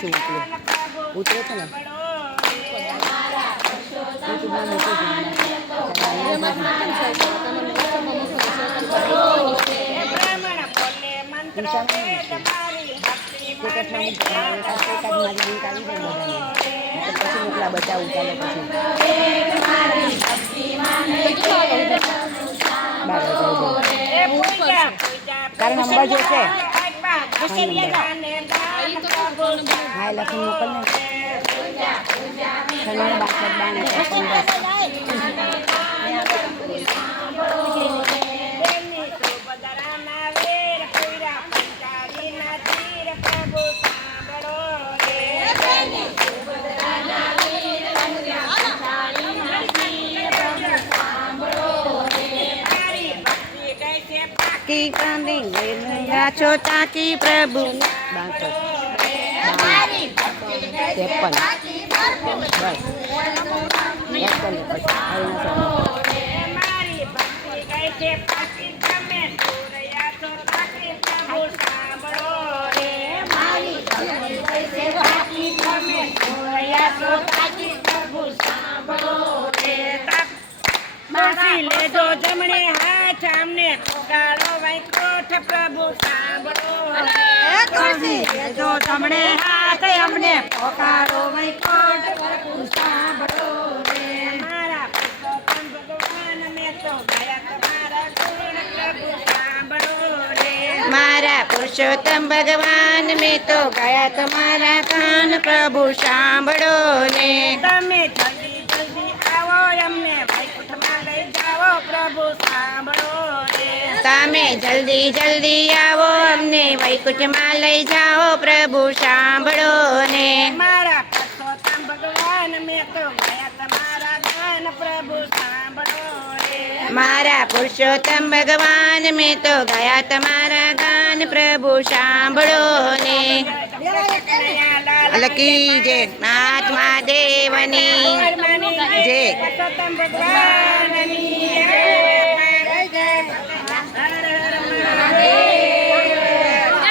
પછી ઉતરે છે ને યુટ્યુબમાં મૂકે પછી મોકલા બચાવું ચાલો પછી 12 વાગે કારણ અંબાજી છે હા લખી મોકલ ને छोटा की प्रभु 53 ले जो जमणे हाथ हमने पुकारो वैकुंठ प्रभु सांभळो जो जमणे हाथ हमने पुकारो वैकुंठ प्रभु सांभळो रे मारा पुरुषोत्तम भगवान में तो गया तुम्हारा गुण प्रभु सांभळो रे मारा पुरुषोत्तम भगवान में तो गया तुम्हारा गान प्रभु सांभळो ने તમે જલ્દી જલ્દી આવો અમને વૈકુંઠમાં લઈ જાઓ પ્રભુ સાંભળો રે તમે જલ્દી જલ્દી આવો અમને વૈકુંઠમાં લઈ જાઓ પ્રભુ સાંભળો ને મારા પુરુષોત્તમ ભગવાન મેં તો ગયા તમારા ગાન પ્રભુ સાંભળો રે મારા પુરુષોત્તમ ભગવાન મેં તો ગયા તમારા ગાન પ્રભુ સાંભળો ને લકી જય નાથ મહાદેવની જય પુરુષોત્તમ ભગવાન